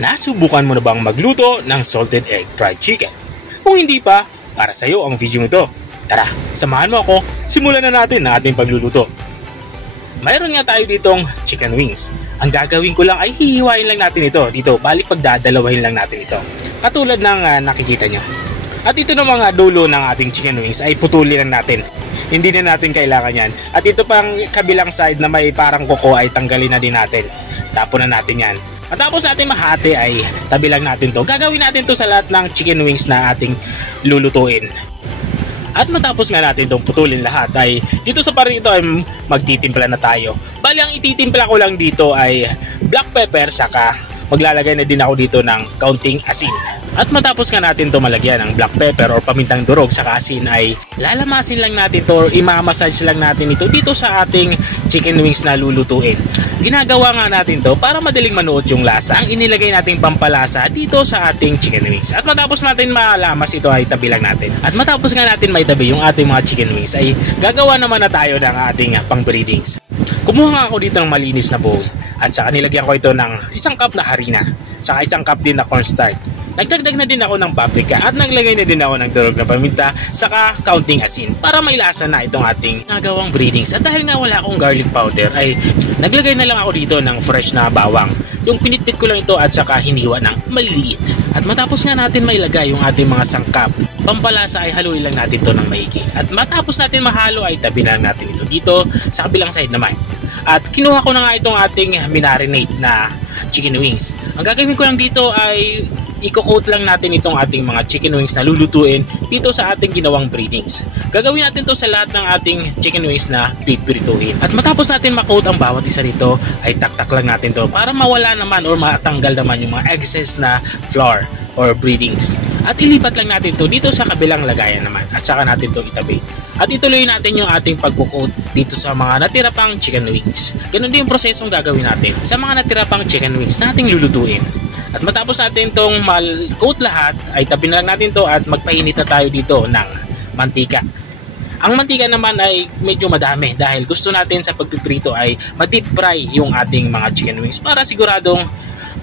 Nasubukan mo na bang magluto ng salted egg fried chicken? Kung hindi pa, para sa iyo ang video ito. Tara, samahan mo ako, simulan na natin ang ating pagluluto. Mayroon nga tayo ditong chicken wings. Ang gagawin ko lang ay hihiwain lang natin ito. Bali pagdadalawahin lang natin ito. Katulad ng nakikita nyo. At ito na mga dulo ng ating chicken wings ay putulin lang natin. Hindi na natin kailangan yan. At ito pang kabilang side na may parang kuko ay tanggalin na din natin. Tapon na natin yan. Matapos natin mahati ay tabi lang natin to. Gagawin natin to sa lahat ng chicken wings na ating lulutuin. At matapos nga natin itong putulin lahat ay dito sa parang ito ay magtitimpla na tayo. Bali ang ititimpla ko lang dito ay black pepper saka maglalagay na din ako dito ng kaunting asin. At matapos nga natin to malagyan ng black pepper or pamintang durog saka asin ay lalamasin lang natin to or imamassage lang natin ito dito sa ating chicken wings na lulutuin. Ginagawa nga natin to para madaling manuot yung lasa ang inilagay nating pampalasa dito sa ating chicken wings. At matapos natin malamas ito ay tabi lang natin. At matapos nga natin may tabi yung ating mga chicken wings ay gagawa naman na tayo ng ating pang breadings. Kumuha nga ako dito ng malinis na bowl at saka nilagyan ko ito ng 1 cup na harina saka 1 cup din na cornstarch. Nagdagdag na din ako ng paprika at naglagay na din ako ng durog na paminta saka kaunting asin para may lasa na itong ating nagawang breadings. At dahil nga wala akong garlic powder ay naglagay na lang ako dito ng fresh na bawang. Yung pinitpit ko lang ito at saka hiniwa ng maliliit. At matapos nga natin mailagay yung ating mga sangkap, pampalasa ay haluin lang natin to ng maigi. At matapos natin mahalo ay tabi na natin ito dito sa kabilang side naman. At kinuha ko na nga itong ating minarinate na chicken wings. Ang gagawin ko lang dito ay i-coat lang natin itong ating mga chicken wings na lulutuin dito sa ating ginawang breadings. Gagawin natin to sa lahat ng ating chicken wings na pipirituhin. At matapos natin ma-coat ang bawat isa nito ay taktak lang natin to para mawala naman or matanggal naman yung mga excess na flour or breadings. At ilipat lang natin to dito sa kabilang lagayan naman at saka natin to itabi. At ituloy natin yung ating pagko-coat dito sa mga natira pang chicken wings. Ganun din yung prosesong gagawin natin sa mga natira pang chicken wings na ating lulutuin. At matapos natin itong mal-coat lahat, ay tabi na lang natin to at magpainit na tayo dito ng mantika. Ang mantika naman ay medyo madami dahil gusto natin sa pagpiprito ay ma-deep fry yung ating mga chicken wings para siguradong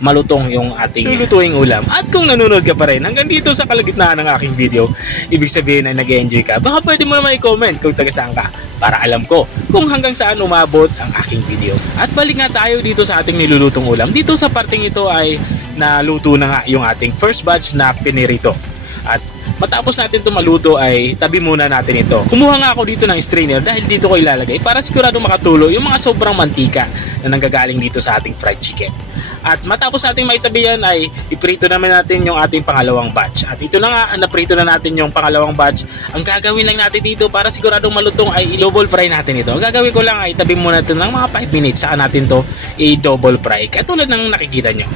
malutong yung ating lulutuing ulam. At kung nanonood ka pa rin hanggang dito sa kalagitnaan ng aking video, ibig sabihin ay nag-enjoy ka, baka pwede mo naman i-comment kung taga saan ka para alam ko kung hanggang saan umabot ang aking video. At balik nga tayo dito sa ating nilulutong ulam. Dito sa parting ito ay naluto na nga yung ating first batch na pinirito. At matapos natin ito maluto ay tabi muna natin ito. Kumuha nga ako dito ng strainer dahil dito ko ilalagay para sigurado makatulo yung mga sobrang mantika na nanggagaling dito sa ating fried chicken. At matapos natin maitabi yan ay iprito naman natin yung ating pangalawang batch. At ito na nga, naprito na natin yung pangalawang batch. Ang gagawin lang natin dito para siguradong malutong ay i-double fry natin ito. Ang gagawin ko lang ay tabi muna natin ng mga 5 minutes saka natin to i-double fry katulad ng nakikita nyo.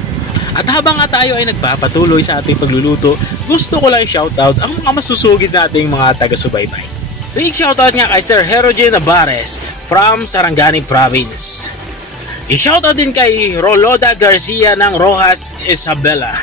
At habang nga tayo ay nagpapatuloy sa ating pagluluto, gusto ko lang shoutout ang mga masusugid nating mga taga-subaybay. Big shoutout nga kay Sir Herogen Navarez from Sarangani Province. I-shoutout din kay Roloda Garcia ng Rojas, Isabela.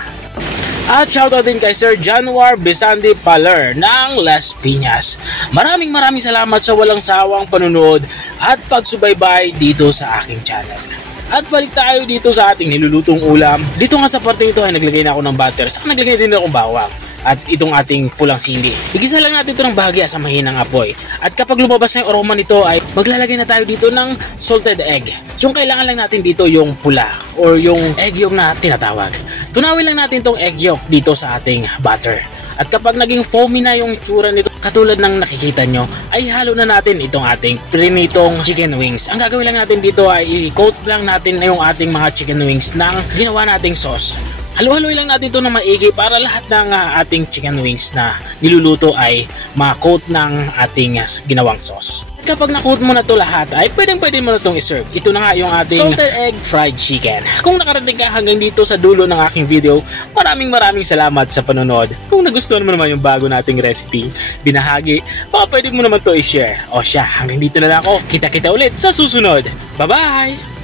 At shoutout din kay Sir Januar Bisandi Paler ng Las Piñas. Maraming salamat sa walang sawang panunood at pagsubaybay dito sa aking channel. At balik tayo dito sa ating nilulutong ulam. Dito nga sa parte ito ay naglagay na ako ng butter. Saka naglagay din ako ng bawang. At itong ating pulang sili. Igisa lang natin ito ng bahagya sa mahinang apoy. At kapag lumabas na yung aroma nito ay maglalagay na tayo dito ng salted egg. Yung kailangan lang natin dito yung pula or yung egg yolk na tinatawag. Tunawin lang natin itong egg yolk dito sa ating butter. At kapag naging foamy na yung tsura nito katulad ng nakikita nyo ay halo na natin itong ating prinitong chicken wings. Ang gagawin lang natin dito ay i-coat lang natin yung ating mga chicken wings ng ginawa nating sauce. Halo-haloy lang natin ito na maigi para lahat ng ating chicken wings na niluluto ay ma-coat ng ating ginawang sauce. At kapag na-coat mo na ito lahat ay pwede mo na itong iserve. Ito na nga yung ating salted egg fried chicken. Kung nakarating ka hanggang dito sa dulo ng aking video, maraming salamat sa panonood. Kung nagustuhan mo naman yung bago nating recipe, binahagi, baka pwede mo naman ito i-share. O siya, hanggang dito na lang ako. Kita-kita ulit sa susunod. Bye-bye!